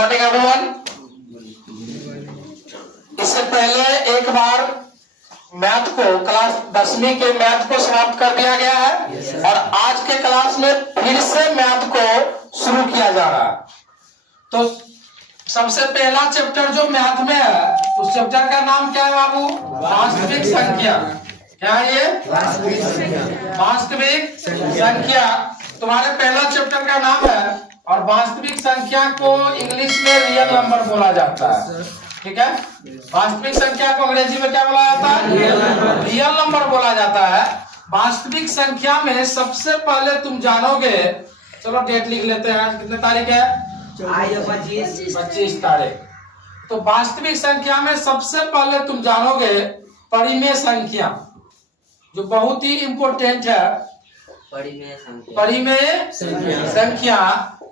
Morning everyone. इससे पहले एक बार मैथ को क्लास 10वीं के मैथ को समाप्त कर दिया गया है और आज के क्लास में फिर से मैथ को शुरू किया जा रहा है। तो सबसे पहला चैप्टर जो मैथ में है उस चैप्टर का नाम क्या है बाबू? वास्तविक संख्या। क्या है ये? वास्तविक संख्या तुम्हारे पहला चैप्टर का नाम है। और वास्तविक संख्या को इंग्लिश में रियल नंबर बोला जाता है। ठीक है, वास्तविक संख्या को अंग्रेजी में क्या बोला जाता है? रियल नंबर बोला जाता है। वास्तविक संख्या में सबसे पहले तुम जानोगे, चलो डेट लिख लेते हैं, कितने तारीख है? 25 तारीख। तो वास्तविक संख्या में सबसे पहले तुम जानोगे परिमेय संख्या, जो बहुत ही इंपॉर्टेंट है। परिमेय संख्या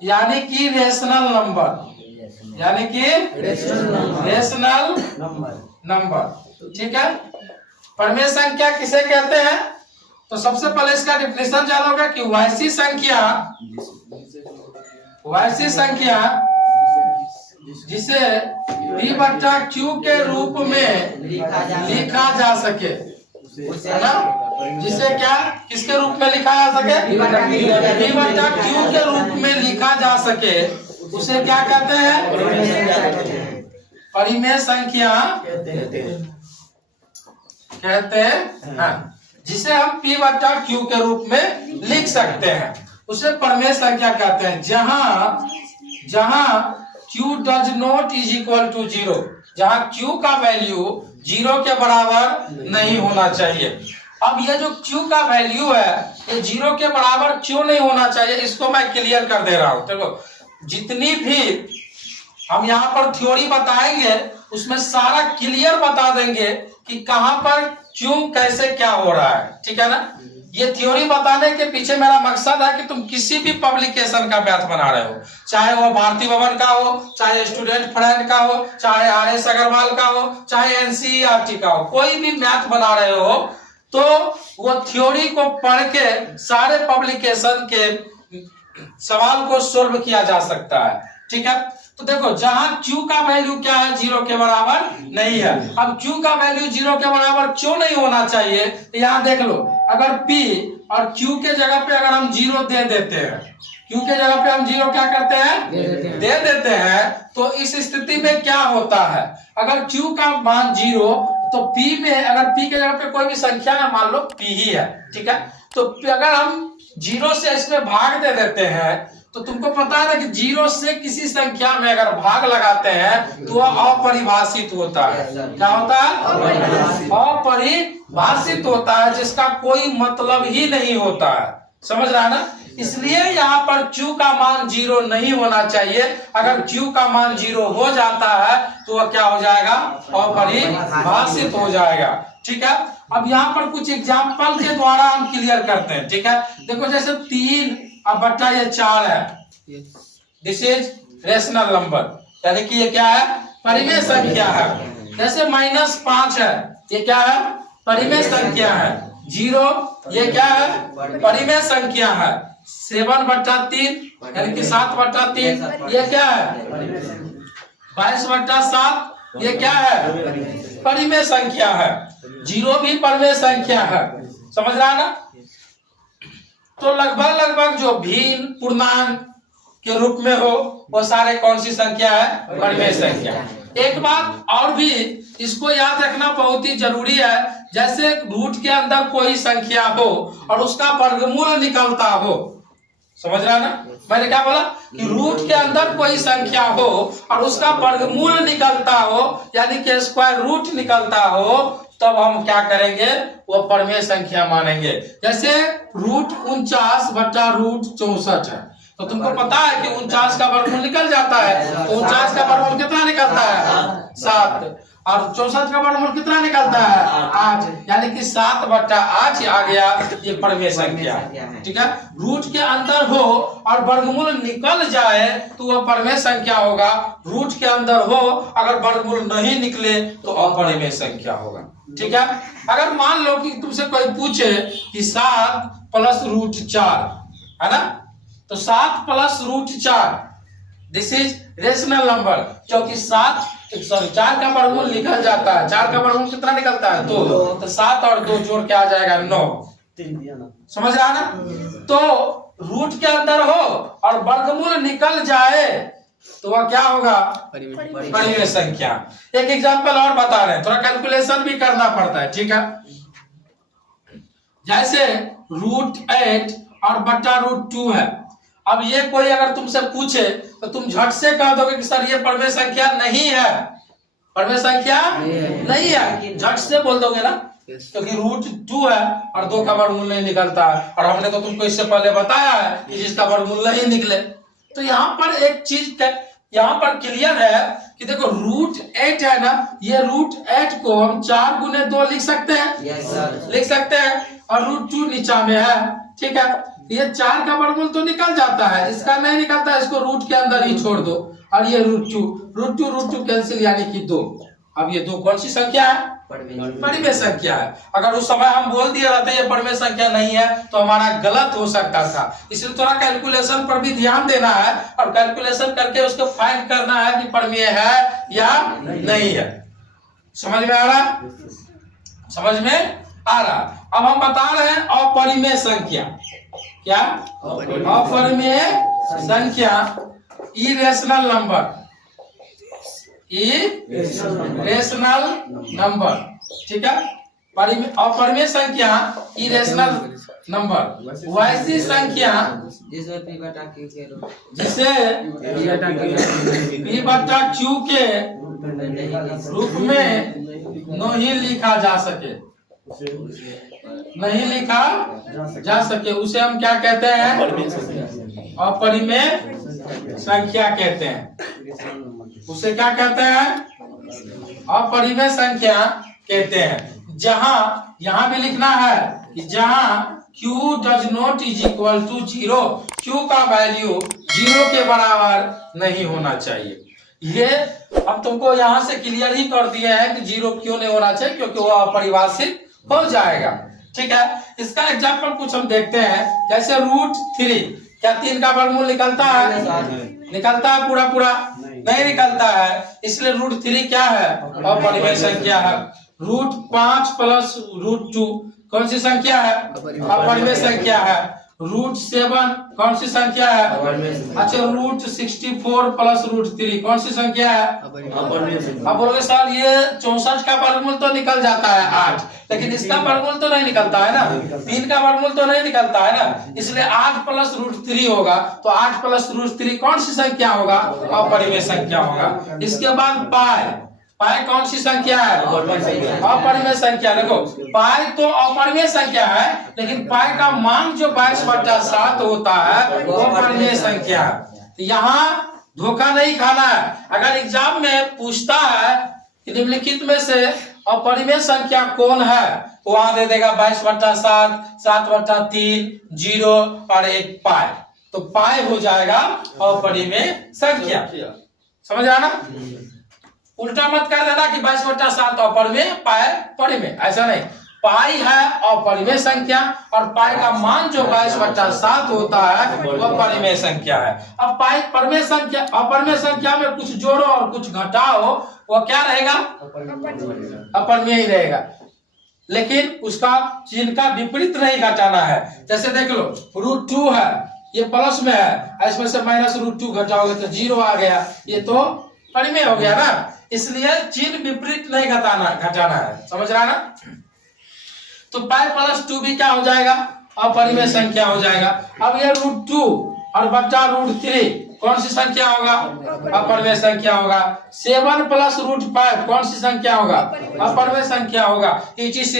यानी कि रेशनल नंबर, यानी कि रेशनल नंबर। ठीक है, परिमेय संख्या किसे कहते हैं? तो सबसे पहले इसका डिफिनेशन जानोगे कि वैसी संख्या जिसे p/q के रूप में लिखा जा सके, है ना? जिसे क्या किसके रूप में लिखा जा सके? p/q के रूप में लिखा जा सके, उसे क्या कहते हैं? परिमेय संख्या कहते हैं। जिसे हम p/q के रूप में लिख सकते हैं उसे परिमेय संख्या कहते हैं। जहां q does not is equal to 0, जहां q का वैल्यू 0 के बराबर नहीं होना चाहिए। अब ये जो q का वैल्यू है ये 0 के बराबर क्यों नहीं होना चाहिए, इसको मैं क्लियर कर दे रहा हूं। देखो, जितनी भी हम यहाँ पर थ्योरी बताएंगे उसमें सारा क्लियर बता देंगे कि कहां पर क्यों कैसे क्या हो रहा है। ठीक है ना? ये थ्योरी बताने के पीछे मेरा मकसद है कि तुम किसी भी पब्लिकेशन का मैथ बना रहे हो, चाहे वो भारती भवन का हो, चाहे स्टूडेंट फ्रेंड का हो, चाहे RS अग्रवाल का हो, चाहे NCERT का हो, कोई भी मैथ बना रहे हो तो वो थ्योरी को पढ़ के सारे पब्लिकेशन के सवाल को सोल्व किया जा सकता है। ठीक है, तो देखो, जहां q का वैल्यू क्या है? 0 के बराबर नहीं है। अब q का वैल्यू 0 के बराबर क्यों नहीं होना चाहिए? तो यहाँ देख लो, अगर p और q के जगह पे अगर हम 0 दे देते हैं, q के जगह पे हम 0 क्या करते हैं? दे देते हैं, तो इस स्थिति में क्या होता है? अगर q का मान 0 तो p में, अगर p के जगह पे कोई भी संख्या है, मान लो p ही है, ठीक है, तो अगर हम 0 से इसमें भाग दे देते हैं तो तुमको पता है ना कि 0 से किसी संख्या में अगर भाग लगाते हैं तो वह अपरिभाषित होता है। क्या होता है? अपरिभाषित होता है, जिसका कोई मतलब ही नहीं होता है। समझ रहा है ना? इसलिए यहाँ पर q का मान 0 नहीं होना चाहिए। अगर q का मान 0 हो जाता है तो वह क्या हो जाएगा? अपरिभाषित हो जाएगा। ठीक है, अब यहाँ पर कुछ एग्जाम्पल के द्वारा हम क्लियर करते हैं। ठीक है, देखो, जैसे 3 अब बट्टा ये 4 है, दिस इज रेशनल नंबर, यानी कि ये क्या है? परिमेय संख्या है। जैसे -5 है, ये क्या है? परिमेय संख्या है। 0 ये क्या है? परिमेय संख्या है। 7/3 यानी कि 7/3 ये क्या है? 22/7 ये क्या है? परिमेय संख्या है। 0 भी परिमेय संख्या है। समझ रहा है ना? तो लगभग जो भिन्न पूर्णांक के रूप में हो वो सारे कौन सी संख्या है? परिमेय संख्या। एक बात और भी इसको याद रखना बहुत ही जरूरी है, जैसे रूट के अंदर कोई संख्या हो और उसका वर्गमूल निकलता हो। समझ रहा है ना? मैंने क्या बोला कि रूट के अंदर कोई संख्या हो और उसका वर्गमूल निकलता हो, यानी कि स्क्वायर रूट निकलता हो, तब हम क्या करेंगे? वो परिमेय संख्या मानेंगे। जैसे √49/√64 है, तो तुमको पता है कि 49 का वर्गमूल निकल जाता है, तो 49 का वर्गमूल कितना निकलता है? 7। और 64 का वर्गमूल कितना निकलता है? 8, यानी कि 7/8 आ गया, ये परिमेय संख्या। ठीक है, रूट के अंदर हो और वर्गमूल निकल जाए तो वह परिमेय संख्या होगा। रूट के अंदर हो अगर वर्गमूल नहीं निकले तो अपरिमेय संख्या होगा। ठीक है, अगर मान लो कि तुमसे कोई पूछे कि 7 + √4 है ना, तो 7 + √4 दिस इज रेशनल नंबर, क्योंकि 4 का वर्गमूल निकल जाता है। 4 का वर्गमूल कितना निकलता है? 2। तो 7 और 2 जोड़ के आ जाएगा 9। समझ रहा ना? तो रूट के अंदर हो और वर्गमूल निकल जाए तो वह क्या होगा? परिमेय संख्या। एक एग्जांपल और बता रहे हैं, थोड़ा कैलकुलेशन भी करना पड़ता है, ठीक है? जैसे √8 और बट्टा √2 है। अब ये कोई अगर तुमसे पूछे तो तुम झट से कह दोगे कि सर ये परिमेय संख्या नहीं है, परिमेय संख्या नहीं है, झट से बोल दोगे ना, क्योंकि √2 है और 2 का वर्गमूल नहीं निकलता है, और हमने तो तुमको इससे पहले बताया है कि जिसका वर्गमूल नहीं निकले। तो यहाँ पर एक चीज यहाँ पर क्लियर है कि देखो √8 है ना, ये √8 को हम 4 गुने 2 लिख सकते हैं, लिख सकते हैं, और √2 नीचा में है, ठीक है? ये 4 का वर्गमूल तो निकल जाता है, इसका नहीं निकलता है, इसको रूट के अंदर ही छोड़ दो, और ये √2 कैंसिल, यानी कि 2। अब ये 2 कौन सी संख्या है? परिमेय संख्या है। अगर उस समय हम बोल दिए रहते ये परिमेय संख्या नहीं है तो हमारा गलत हो सकता था। इसलिए थोड़ा कैलकुलेशन पर भी ध्यान देना है, और कैलकुलेशन करके उसको फाइंड करना है कि परिमेय है या नहीं है। समझ में आ रहा? समझ में आ रहा? अब हम बता रहे हैं अपरिमेय संख्या। क्या? अपरिमेय संख्या, इरेशनल नंबर, इरेशनल नंबर, ठीक है? अपरिमेय संख्या इरेशनल नंबर वैसी संख्या जिसे P बट्टा Q के रूप में नहीं लिखा जा सके, नहीं लिखा जा सके, उसे हम क्या कहते हैं? अपरिमेय संख्या कहते हैं। उसे क्या कहते हैं? अपरिमेय संख्या कहते हैं। जहां यहां भी लिखना है कि जहां Q does not is equal to 0, Q का वैल्यू 0 के बराबर नहीं होना चाहिए। ये हम तुमको यहां से क्लियर ही कर दिए हैं कि 0 क्यों नहीं होना चाहिए, क्योंकि वो अपरिभाषित हो जाएगा, ठीक है? इसका एग्जाम्पल कुछ हम देखते हैं, जैसे √3, क्या 3 का वर्गमूल निकलता है? निकलता है पूरा पूरा? नहीं निकलता है, इसलिए √3 क्या है? अपरिमेय संख्या है। √5 प्लस √2 कौन सी संख्या है? अपरिमेय संख्या है। √7 कौन सी संख्या है? अच्छा, √64 प्लस √3 कौन सी संख्या है? अब बोलोगे सर ये 64 का वर्गमूल तो निकल जाता है 8, लेकिन इसका वर्गमूल तो नहीं निकलता है ना, 3 का वर्गमूल तो नहीं निकलता है ना, इसलिए 8 प्लस √3 होगा। तो 8 प्लस √3 कौन सी संख्या होगा? अपरिमेय संख्या होगा। इसके बाद पाई कौन सी संख्या है? अपरिमेय संख्या। देखो पाई तो अपरिमेय संख्या है, लेकिन पाई का मान जो 22/7 होता है वो अपरिमेय संख्या है। तो यहाँ धोखा नहीं खाना है। अगर एग्जाम में पूछता है कि निम्नलिखित में से अपरिमेय संख्या कौन है, वहां दे देगा 22/7, 7/3, 0 और 1 पाई, तो पाई हो जाएगा अपरिमेय संख्या। समझ आना? उल्टा मत कर देना कि 22/7 अपरिमेय, पाई परिमेय, ऐसा नहीं। पाई है अपरिमेय संख्या, और पाई का मान जो 22/7 होता है वह परिमेय संख्या है। अब पाई परिमेय संख्या, अपरिमेय संख्या में कुछ जोड़ो और कुछ घटाओ, वो क्या रहेगा? अपरिमेय ही रहेगा, लेकिन उसका चिन्ह का विपरीत नहीं घटाना है। जैसे देख लो √2 है, ये प्लस में है, इसमें से माइनस √2 घटाओगे तो 0 आ गया, ये तो परिमेय हो गया ना, इसलिए चिन्ह विपरीत नहीं घटाना है। समझ रहा ना? तो पाई प्लस 2 भी क्या हो जाएगा? अपरिमेय संख्या हो जाएगा। अब ये √2 और बट्टा √3 कौन सी संख्या होगा? अपरिमेय संख्या होगा। 7 प्लस √5 कौन सी संख्या होगा? अपरिमेय संख्या होगा। ETC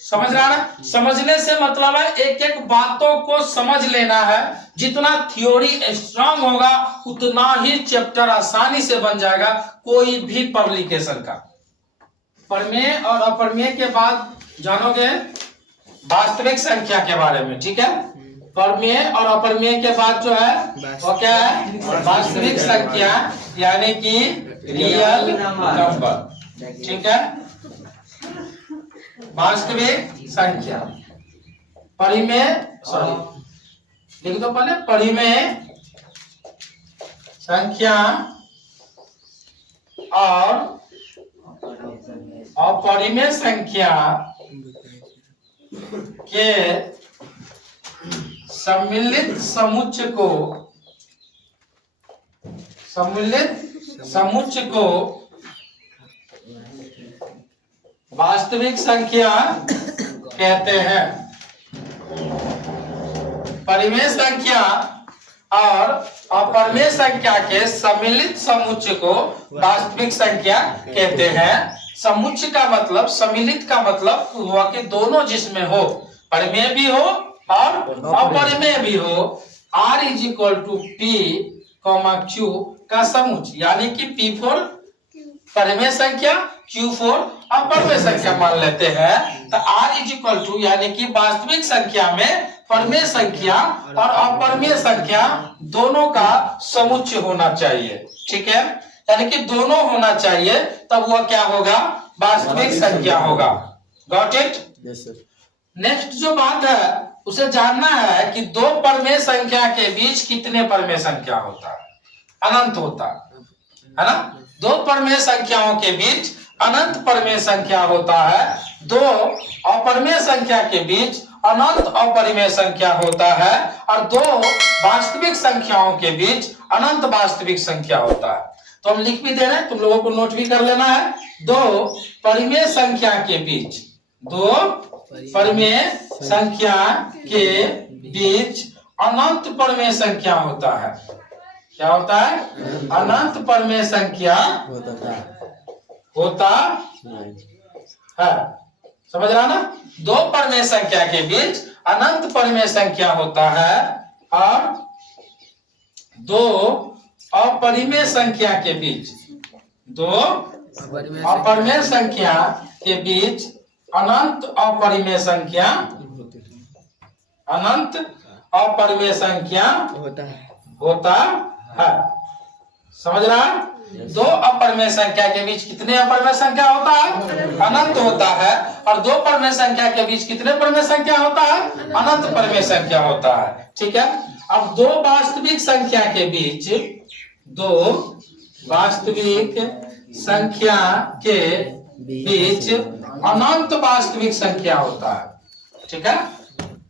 समझ रहा ना? समझने से मतलब है एक एक बातों को समझ लेना है। जितना थ्योरी स्ट्रांग होगा उतना ही चैप्टर आसानी से बन जाएगा, कोई भी पब्लिकेशन का। परिमेय और अपरिमेय के बाद जानोगे वास्तविक संख्या के बारे में, ठीक है? परिमेय और अपरिमेय के बाद जो है वो क्या है? वास्तविक संख्या, यानी कि रियल नंबर, ठीक है? वास्तविक संख्या, परिमेय, सॉरी लिख दो पहले, परिमेय संख्या और अपरिमेय संख्या के सम्मिलित समुच्चय को वास्तविक संख्या कहते हैं। परिमेय संख्या और अपरिमेय संख्या के सम्मिलित समुच्चय को वास्तविक संख्या कहते हैं। समुच्चय का मतलब, सम्मिलित का मतलब हुआ कि दोनों जिसमें हो, परिमेय भी हो और अपरिमेय भी हो। R is equal to P, Q का समुच्चय, यानी कि P4 परिमेय संख्या, Q4 अपरिमेय संख्या मान लेते हैं। तो R इज इक्वल टू यानी कि वास्तविक संख्या में परिमेय संख्या और अपरिमेय संख्या दोनों का समुच्चय होना चाहिए। ठीक है, यानी कि दोनों होना चाहिए, तब वह क्या होगा? वास्तविक संख्या होगा। Got it? Yes sir. Next जो बात है उसे जानना है कि दो परिमेय संख्या के बीच कितने परिमेय संख्या होता है? अनंत होता है ना। दो परिमेय संख्याओं के बीच अनंत परिमेय संख्या होता है। दो अपरिमेय संख्या के बीच अनंत अपरिमेय संख्या होता है और दो वास्तविक संख्याओं के बीच अनंत वास्तविक संख्या होता है। तो हम लिख भी दे रहे हैं, तुम लोगों को नोट भी कर लेना है। दो परिमेय संख्या के बीच, दो परिमेय संख्या के बीच अनंत परिमेय संख्या होता है। क्या होता है? अनंत परिमेय संख्या होता है। समझ रहा ना? दो परिमेय संख्या के बीच अनंत परिमेय संख्या होता है और दो अपरिमेय संख्या के बीच, दो अपरिमेय संख्या के बीच अनंत अपरिमेय संख्या, अनंत अपरिमेय संख्या होता है। समझ रहा? दो अपरिमेय संख्या के बीच कितने अपरिमेय संख्या होता है? अनंत होता है। और दो परिमेय संख्या के बीच कितने परिमेय संख्या होता है? अनंत परिमेय संख्या होता है। ठीक है, अब दो वास्तविक संख्या के बीच, दो वास्तविक संख्या के बीच अनंत वास्तविक संख्या होता है। ठीक है,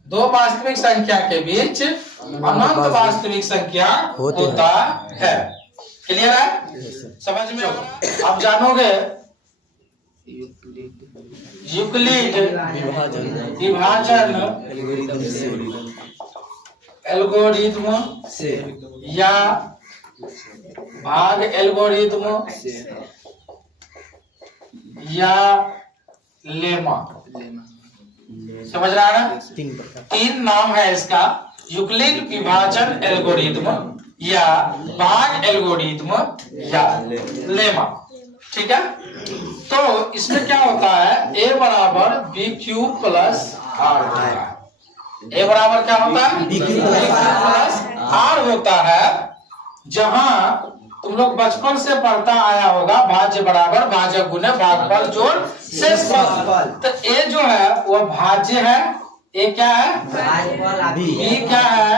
दो वास्तविक संख्या के बीच अनंत वास्तविक संख्या होता है। क्लियर है? समझ में? आप जानोगे यूक्लिड विभाजन एल्गोरिथ्म या भाग एल्गोरिथ्म या लेमा। समझ रहा है ना? तीन नाम है इसका, यूक्लिड विभाजन एल्गोरिथ्म या भाग एल्गोरिथ्म या लेमा। ठीक है, तो इसमें क्या होता है? A बराबर BQ प्लस R होता है। A बराबर क्या होता है? BQ प्लस R होता है। जहां तुम लोग बचपन से पढ़ता आया होगा, भाज्य बराबर भाजक गुने भागफल जोड़ शेषफल। तो A जो है वह भाज्य है, A क्या है? B क्या है?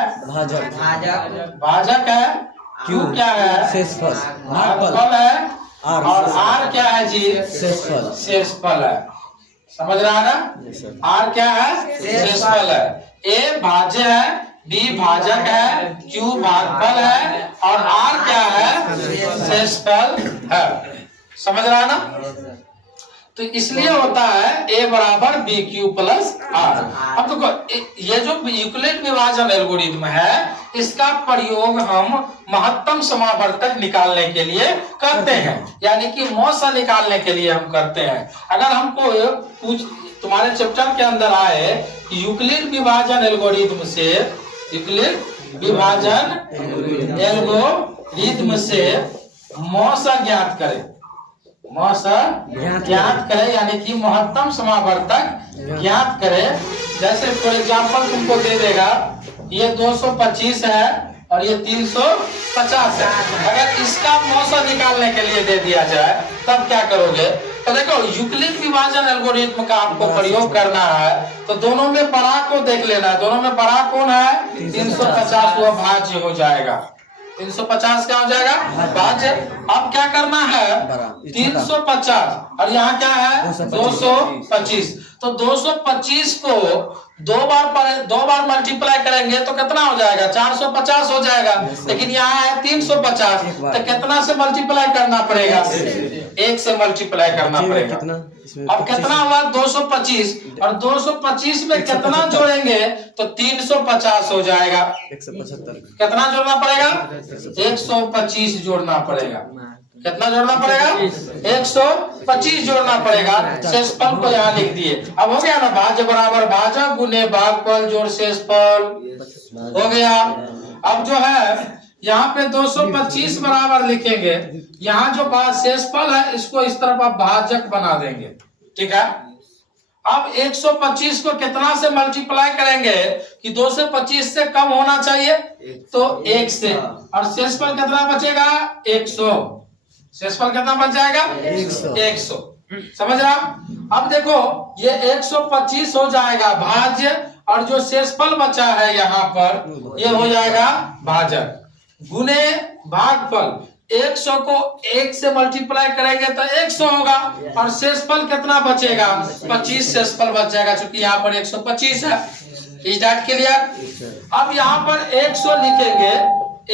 भाजक है। Q क्या है? शेषफल। भागफल है। और R क्या है जी? शेषफल है। समझ रहा है ना? R क्या है? शेषफल है। A भाज्य है, B भाजक है, Q भागफल है और R क्या है? शेषफल है। समझ रहा है ना? तो इसलिए होता है A बराबर BQ प्लस R। अब देखो, ये जो यूक्लिड विभाजन एल्गोरिथ्म है, इसका प्रयोग हम महत्तम समावर्तक निकालने के लिए करते हैं, यानी कि मौसा निकालने के लिए हम करते हैं। अगर हमको कुछ तुम्हारे चैप्टर के अंदर आए कि यूक्लिड विभाजन एल्गोरिथ्म से, यूक्लिड विभाजन एल्गोरिथ्म से मौसा ज्ञात करें, मौसा ज्ञात करे, यानी कि महत्तम समावर्तक ज्ञात करे। जैसे फॉर एग्जांपल तुमको दे देगा, ये 225 है और ये 350 है। अगर इसका मौसा निकालने के लिए दे दिया जाए तब क्या करोगे? तो देखो, यूक्लिड विभाजन एल्गोरिथ्म का आपको प्रयोग करना है तो दोनों में बड़ा को देख लेना है। दोनों में बड़ा कौन है? 350, वह भाज्य हो जाएगा। 350 क्या हो जाएगा भाज्य। अब क्या करना है 350 और यहाँ क्या है 225। तो 225 को दो बार मल्टीप्लाई करेंगे तो कितना हो जाएगा 450 हो जाएगा। लेकिन यहाँ है 350 तो कितना से मल्टीप्लाई करना पड़ेगा 1 से मल्टीप्लाई करना पड़ेगा। अब कितना हुआ 225 और 225 में कितना जोड़ेंगे तो 350 हो जाएगा। 175 कितना जोड़ना पड़ेगा 125 जोड़ना पड़ेगा। कितना जोड़ना पड़ेगा 125 जोड़ना पड़ेगा। शेषफल को यहाँ लिख दिए। अब हो गया ना भाज्य बराबर भाजक गुने भागफल जोड़ शेषफल हो गया। अब जो है यहाँ पे 225 बराबर लिखेंगे। यहाँ जो शेषफल है इसको इस तरफ आप भाजक बना देंगे। ठीक है। अब 125 को कितना से मल्टीप्लाई करेंगे कि 2 से 25 से कम होना चाहिए तो 1 से, और शेषफल कितना बचेगा 100। शेषफल कितना बच जाएगा 100। समझ रहा। अब देखो ये 125 हो जाएगा भाज्य और जो शेषफल बचा है यहाँ पर ये हो जाएगा भाजक गुने भागफल। 100 को 1 से मल्टीप्लाई करेंगे तो 100 होगा और शेषफल कितना बचेगा 25 शेषफल बच जाएगा क्योंकि यहाँ पर 125 है। इस डाट के लिए अब यहाँ पर 100 लिखेंगे।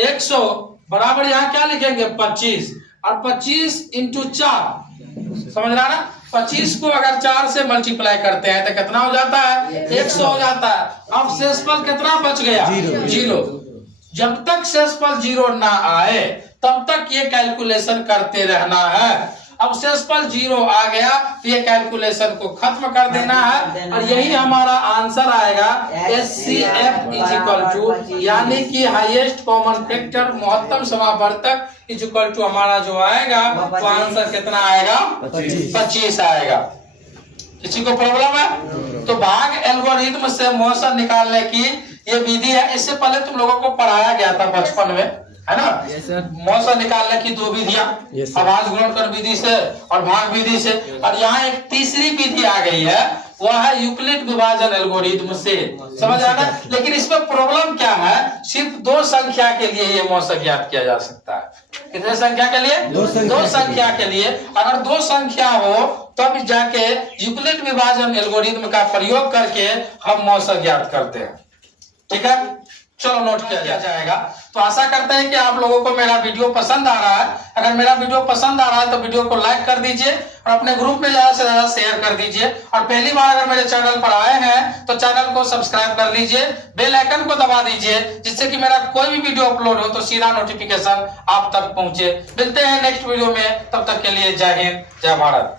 100 बराबर यहाँ क्या लिखेंगे 25 और 25 इंटू 4 समझ रहा ना। 25 को अगर 4 से मल्टीप्लाई करते हैं तो कितना हो जाता है 100 हो जाता है। अब शेषफल कितना बच गया 0। जब तक शेषफल 0 ना आए तब तक ये कैलकुलेशन करते रहना है। अब शेषफल 0 आ गया तो ये कैलकुलेशन को खत्म कर देना है और यही हमारा आंसर आएगा HCF इज इक्वल टू यानी कि हाईएस्ट कॉमन फैक्टर महत्तम समावर्तक इज इक्वल टू हमारा जो आएगा वो आंसर कितना आएगा 25 आएगा। किसी को प्रॉब्लम है तो भाग एल्गोरिथम से मोशन निकालने की ये विधि है। इससे पहले तुम लोगों को पढ़ाया गया था बचपन में है ना। मोशन निकालने की 2 विधियां आवाज गुणनकर विधि से और भाग विधि से। और यहाँ एक तीसरी विधि आ गई है वह है यूक्लिड विभाजन एल्गोरिथम से। समझ आ रहा। लेकिन इसमें प्रॉब्लम क्या है सिर्फ 2 संख्या के लिए ये मोशन ज्ञात किया जा सकता है। कितने संख्या के लिए 2 संख्या के लिए। अगर 2 संख्या हो तब जाके यूक्लिड विभाजन एल्गोरिथम का प्रयोग करके हम मोशन ज्ञात करते हैं। ठीक है चलो नोट किया जाएगा। तो आशा करते हैं कि आप लोगों को मेरा वीडियो पसंद आ रहा है। अगर मेरा वीडियो पसंद आ रहा है तो वीडियो को लाइक कर दीजिए और अपने ग्रुप में ज्यादा से ज्यादा शेयर कर दीजिए। और पहली बार अगर मेरे चैनल पर आए हैं तो चैनल को सब्सक्राइब कर लीजिए, बेल आइकन को दबा दीजिए जिससे कि मेरा कोई भी वीडियो अपलोड हो तो सीधा नोटिफिकेशन आप तक पहुंचे। मिलते हैं नेक्स्ट वीडियो में, तब तक के लिए जय हिंद जय भारत।